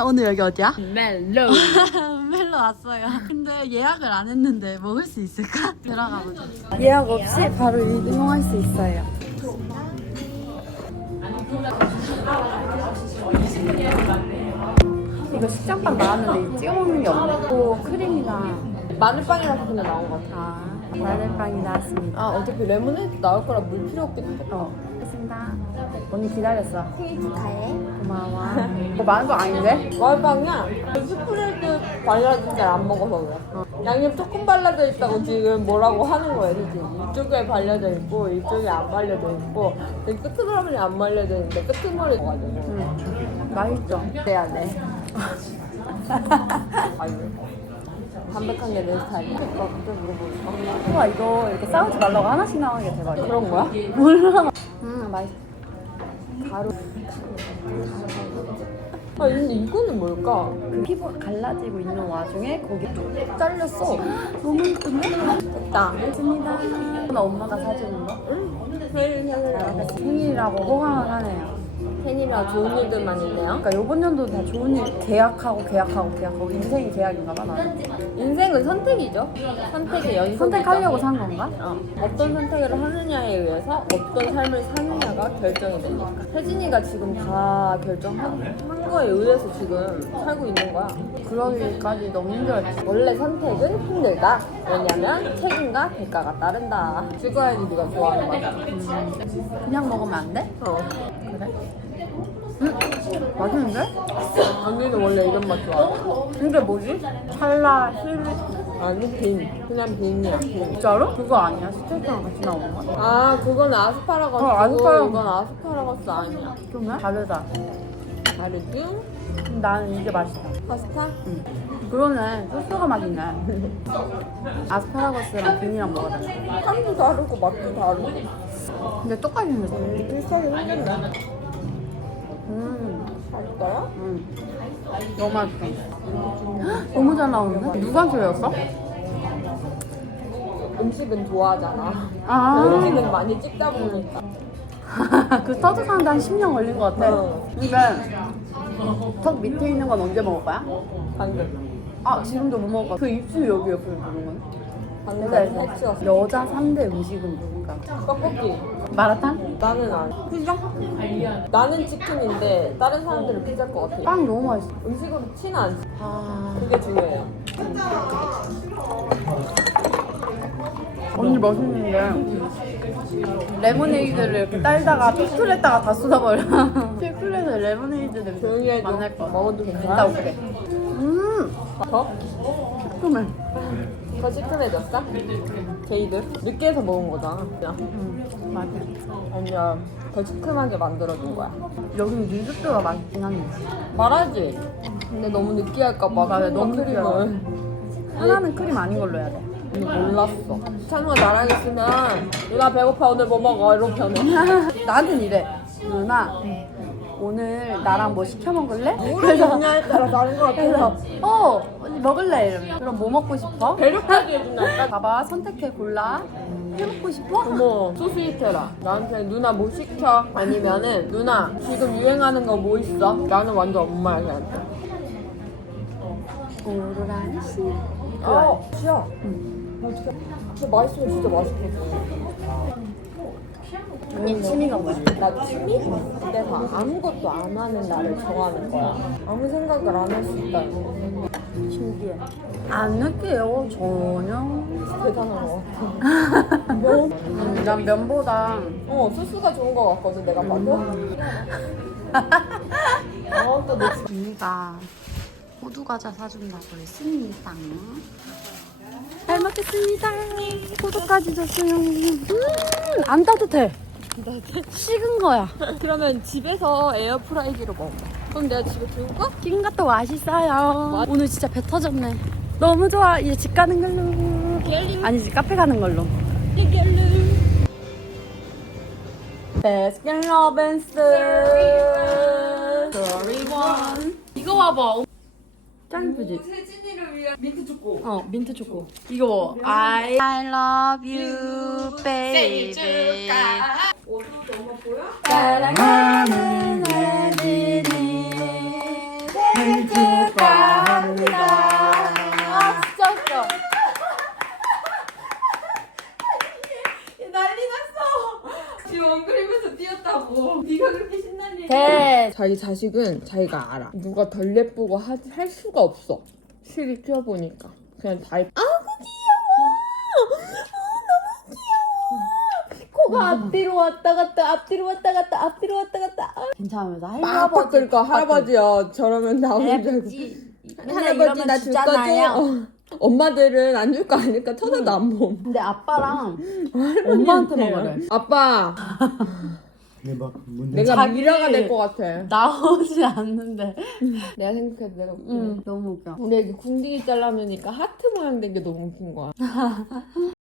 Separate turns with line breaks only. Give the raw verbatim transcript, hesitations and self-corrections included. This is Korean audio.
오늘 여기 어디야?
멜로.
멜로 왔어요. 근데 예약을 안 했는데 먹을 수 있을까? 들어가 보자. 예약 없이 바로 이동할 수 있어요. 이거 식장빵 나왔는데 찍어 먹는 게 없네. 또 크림이나
마늘빵이라서 그냥 나온 것 같아.
아, 마늘빵이 나왔습니다.
아 어차피 레몬에이드 나올 거라 물 필요 없긴 하겠다.
어, 됐습니다. 언니 기다렸어.
생일 축하해.
고마워. 이거 많은 거 아닌데?
마늘빵이야. 스프레드 발라진 잘 안 먹어서 그래.
어.
양념 조금 발라져 있다고 지금 뭐라고 하는 거야, 지금. 이쪽에 발려져 있고, 이쪽에 안 발려져 있고, 끄트머리 안 발려져 있는데, 끄트머리 가지고.
응. 맛있죠?
그래야 돼. 아유. 담백한 게 내 스타일이야. 나 그때 물어보니까.
우와, 이거 이렇게 싸우지 말라고 하나씩 나오는 게 대박이야.
그런 거야?
몰라. 음, 맛있어. 가루.
아, 근데 이거는 뭘까?
그 피부가 갈라지고 있는 와중에 거기 쭉
잘렸어.
너무 예쁜데?
됐다.
좋습니다. 나 엄마가 사주는 거?
응? 생일 생일.
생일이라고 호강을 하네요.
생일이라 좋은 일들만 있네요.
그러니까 요번 연도 다 좋은 일 계약하고 계약하고 계약하고 인생이 계약인가 봐 나는.
인생은 선택이죠. 선택의 연속.
선택하려고 산 건가?
어. 어떤 선택을 하느냐에 의해서 어떤 삶을 사느냐가 결정이 되니까. 혜진이가 지금 다 결정한 한 거에 의해서 지금 살고 있는 거야.
그러기까지 너무 힘들었지.
원래 선택은 힘들다. 왜냐면 책임과 대가가 따른다. 죽어야지 네가 좋아하는 거야.
음, 그냥 먹으면 안 돼?
어.
그래? 음, 맛있는데?
언니는 원래 이런 맛 좋아.
이게 뭐지? 찰나, 실,
아니 빈. 그냥 빈이야. 빈.
진짜로? 그거 아니야? 스테이크랑 같이 나오는 거?
아 그건 아스파라거스고
어, 아스파라거스.
이건 아스파라거스 아니야.
그러면? 다르다.
다르죠?
음, 나는 이게 맛있다.
파스타?
응. 그러네. 소스가 맛있네. 아스파라거스랑 빈이랑 먹어야 돼.
향도 다르고 맛도 다르고.
근데 똑같이 생겼어.
비슷하게 생겼네.
음,
맛있어요?
음. 너무 맛있어. 헉, 너무 잘 나오는데? 누구한테 배웠어?
음식은 좋아하잖아.
아.
음식은 많이 찍다 보니까.
그 터득하는데 한 십 년 걸린 것 같아.
어.
근데 턱 밑에 있는 건 언제 먹을 거야?
방금.
아, 지금도 못 먹을 거야. 그 입술 여기 옆으로 보는 거네.
방금
그래서
해치웠어.
여자 삼 대 음식은 뭘까?
떡볶이.
마라탕?
나는 아니. 피자? 나는 치킨인데 다른 사람들은 피자일 것 같아.
빵 너무 맛있어.
음식으로 치는 안 치.
아...
그게 중요해요.
언니 맛있는데 레모네이드를 이렇게 딸다가 초콜릿에다가 다 쏟아버려. 초콜릿에 레모네이드
조용히
냄새
해줘.
만날 거.
먹어도
이따
괜찮아?
올게. 음,
더?
시큼해.
더 시큼해졌어? 게이드? 늦게 해서 먹은 거잖아. 그냥.
음, 맞아.
아니야. 더 시큼하게 만들어준 거야.
여기는 유주스가 맛있긴 한데.
말하지? 근데 너무 느끼할까봐.
맞아, 너무
크림을.
하나는 크림 아닌 걸로 해야 돼.
근데 몰랐어. 찬우가 나랑 있으면 누나 배고파 오늘 뭐 먹어 이렇게 하네.
나한텐 이래. 누나, 오늘 나랑 뭐 시켜 먹을래?
뭐를 먹냐에 따라 다른 거
그래서
같아.
어 언니 먹을래 이러면 그럼 뭐 먹고 싶어?
배려까지 해준다.
봐봐 선택해 골라. 해 먹고 싶어?
어머 소스이테라. 나한테 누나 뭐 시켜? 아니면은 누나 지금 유행하는 거 뭐 있어? 나는 완전 엄마야 걔한테.
오로라니 씨.
어, 싫어. 어떡해. 근데 맛있으면 진짜 맛있겠어.
언니 취미가 뭐야?
나 취미? 내가 아무것도 안 하는 나를 좋아하는 거야. 아무 생각을 안 할 수 있다.
신기해. 안 느껴요 전혀.
대단한 거 같아. 면?
음, 난 면보다
어, 소스가 좋은 거 같거든, 내가 봐도. 어, 또 내.
언니가 호두 과자 사준다고 했습니다. 잘 먹겠습니다. 호두까지 줬어요. 음, 안 따뜻해. 식은 거야.
그러면 집에서 에어프라이기로 먹어. 그럼 내가 집에 들고 가?
지금 것도 맛있어요. 오늘 진짜 배 터졌네. 너무 좋아. 이제 집 가는 걸로. 아니지 카페 가는 걸로. 베스킨 로빈스 서리원. 이거 봐봐. 짱 이쁘지?
세진이를 위한 민트 초코.
어 민트 초코. 이거 I I love you baby.
어디서 엄마 보여?
사랑하는 애들이 생일
뛰어서 뛰었다고. 네가 그렇게 신나니?
대
자기 자식은 자기가 알아. 누가 덜 예쁘고 하, 할 수가 없어. 실이 키워보니까. 그냥 다 예뻐. 아구 귀여워! 아, 너무 귀여워! 코가 앞뒤로 왔다 갔다, 앞뒤로 왔다 갔다, 앞뒤로 왔다 갔다. 아,
괜찮으면서
빡빡
할아버지
끓까 할아버지야. 저러면 나오는 줄 알고.
할아버지
할아버지 나 줄 거지? 어. 엄마들은 안 줄 거 아니까 쳐다도 안 봄.
근데 아빠랑 엄마한테만 그래.
아빠,
대박. 뭔데?
내가
자기-
미라가 될 것 같아.
나오지 않는데.
내가 생각해도 내가 웃기네.
응, 너무 웃겨.
근데 이게 궁둥이 잘라놓으니까 하트 모양 된 게 너무 웃긴 거야.